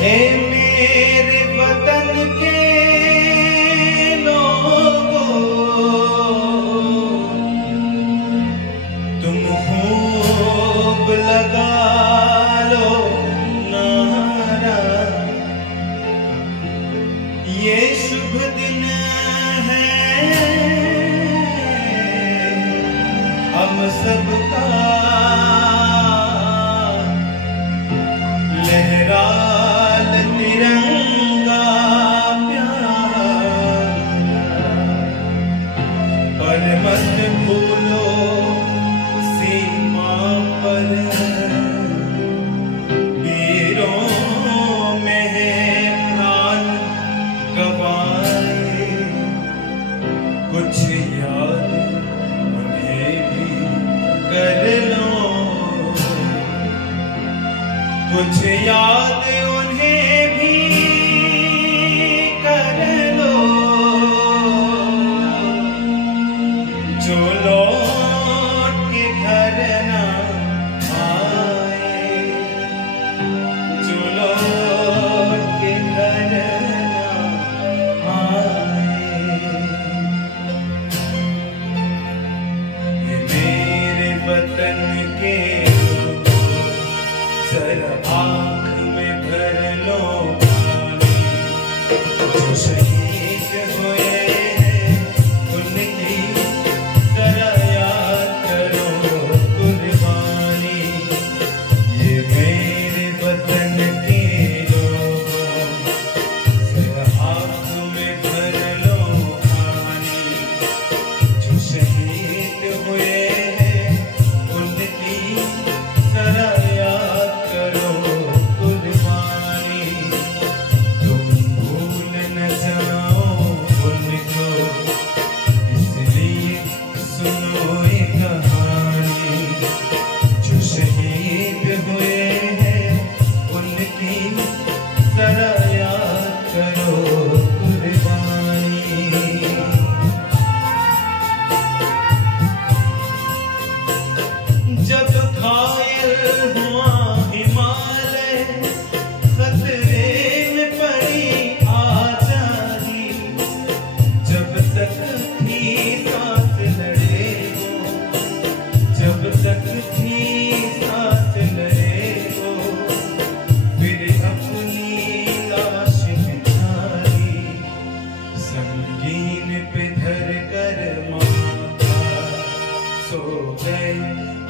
ए मेरे वतन के लोगों, तुम खूब लगा लो नारा, ये शुभ दिन है हम सबका, लहरा तिरंगा प्यारा, पर मत भूलो सीमा पर वीरों में है प्राण गवाए, कुछ याद उन्हें भी कर लो, कुछ याद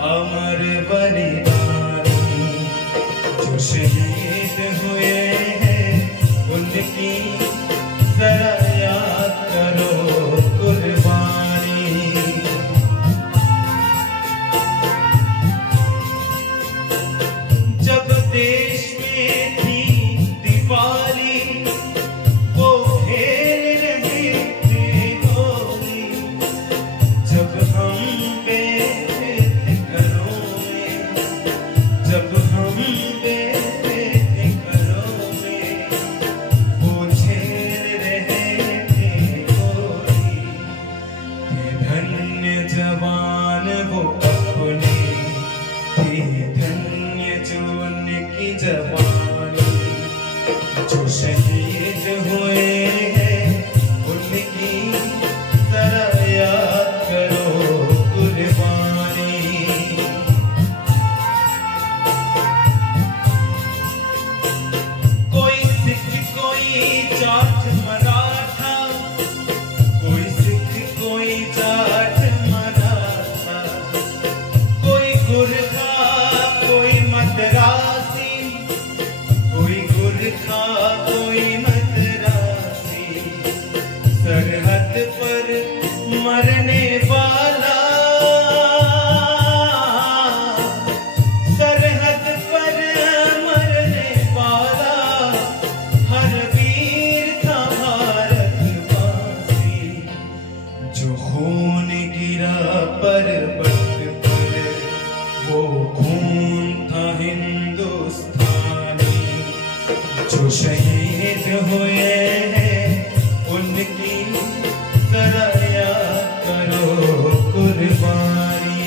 अमर बलिदानी जो शहीद हुए हैं उनकी जरा याद करो कुर्बानी। जब देश में थी दिवाली वो खेल रहे थे होली, जब हम जब हम बैठे थे घरों में वो झेल रहे थे होली। थे धन्य जवान वो अपने, थे धन्य जो उनकी जवानी, जो शहीद हुए हैं उनकी जरा याद करो कुर्बानी। जाट मराठा, कोई सिख कोई जाट मराठा, कोई गुरखा कोई मद्रासी, कोई गुरखा कोई मद्रासी, सरहद पर मरने वाला, सरहद पर मरने वाला हर जो खून गिरा पर्वत पर वो खून था हिंदुस्तानी। जो शहीद हुए हैं उनकी जरा याद करो कुर्बानी।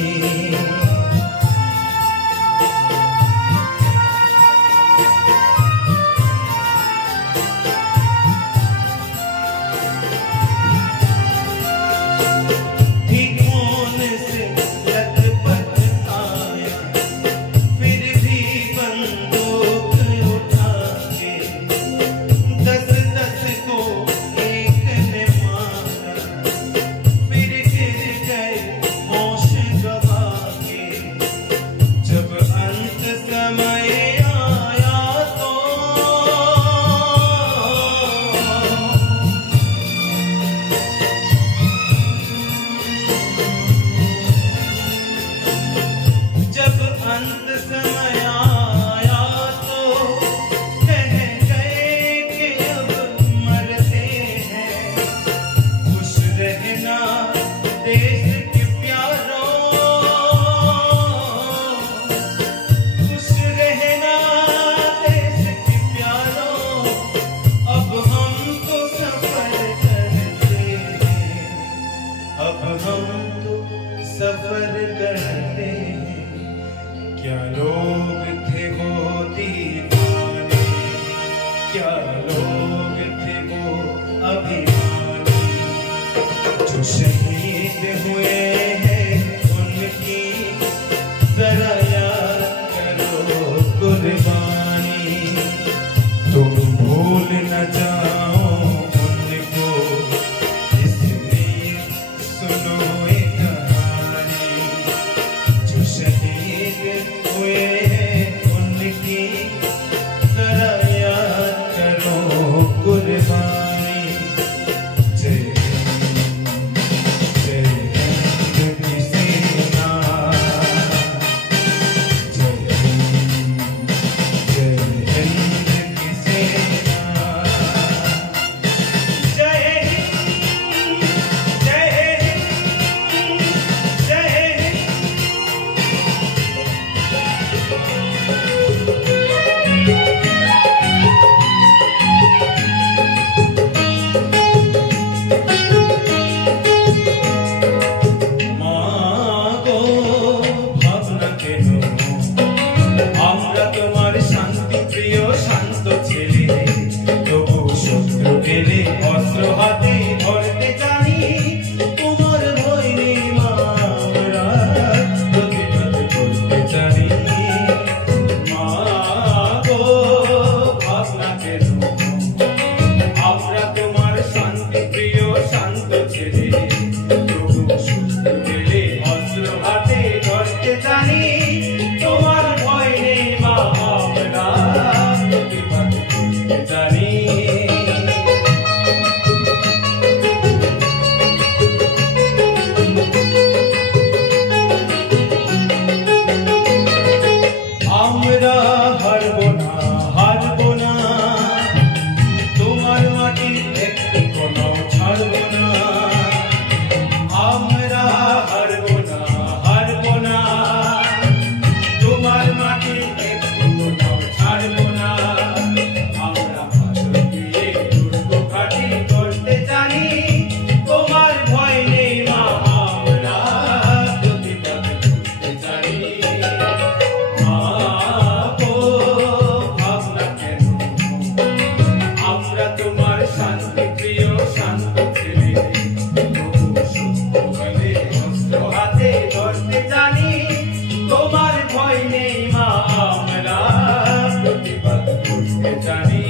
করতে জানি।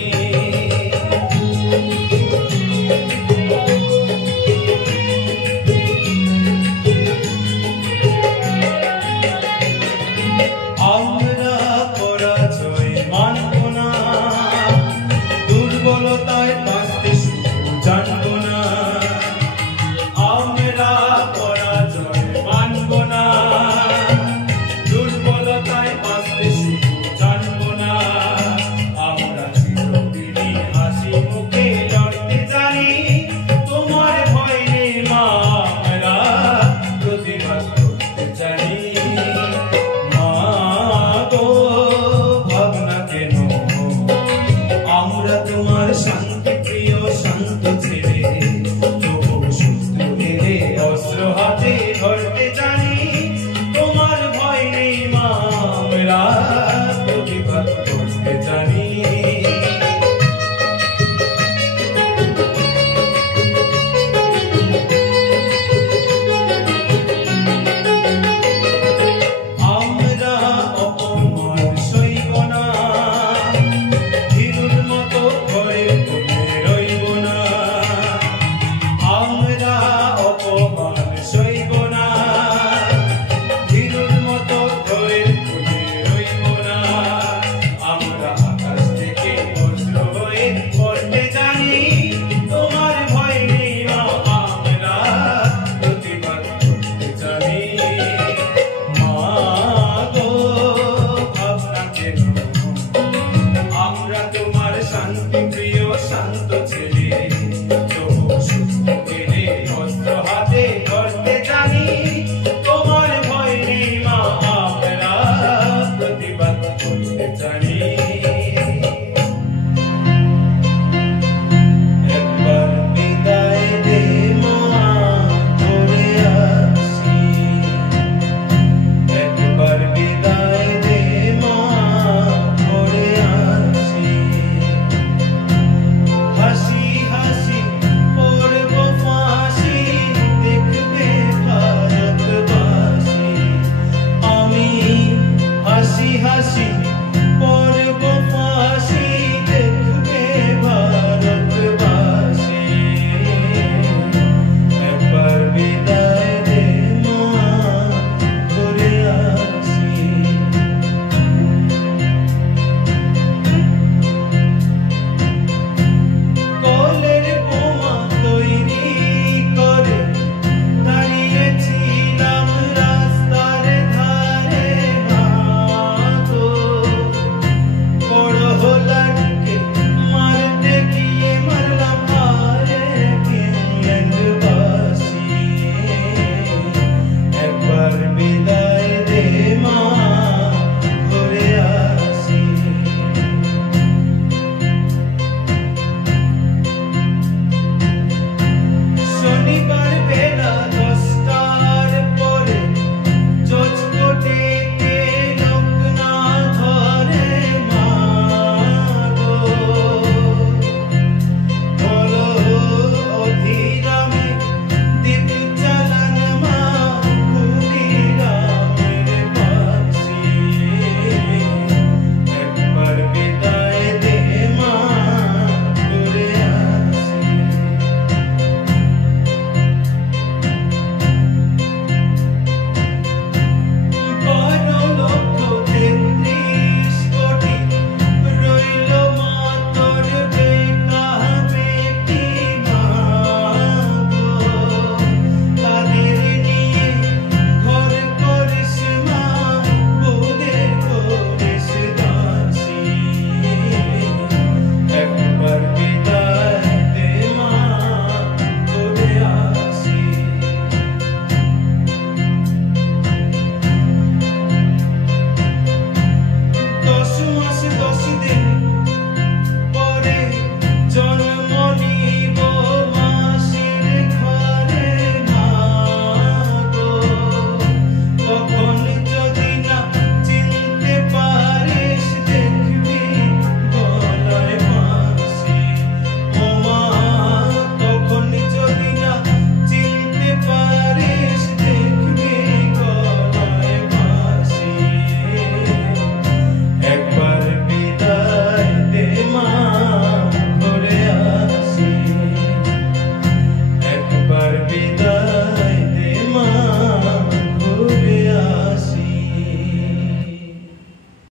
আমরা পরাজয় মানব না, দুর্বলতায় বাঁচতে শুধু জানবো না। আমরা পরাজয় মানব না, দুর্বলতায় বাঁচতে শুধু জানবো না। আমরা চিরদিনই হাসি মুখে লড়তে জানি, তোমার ভয় নেই মা, আমরা প্রতিবাদ করতে জানি। আমরা তোমার শান্তি প্রিয় শান্ত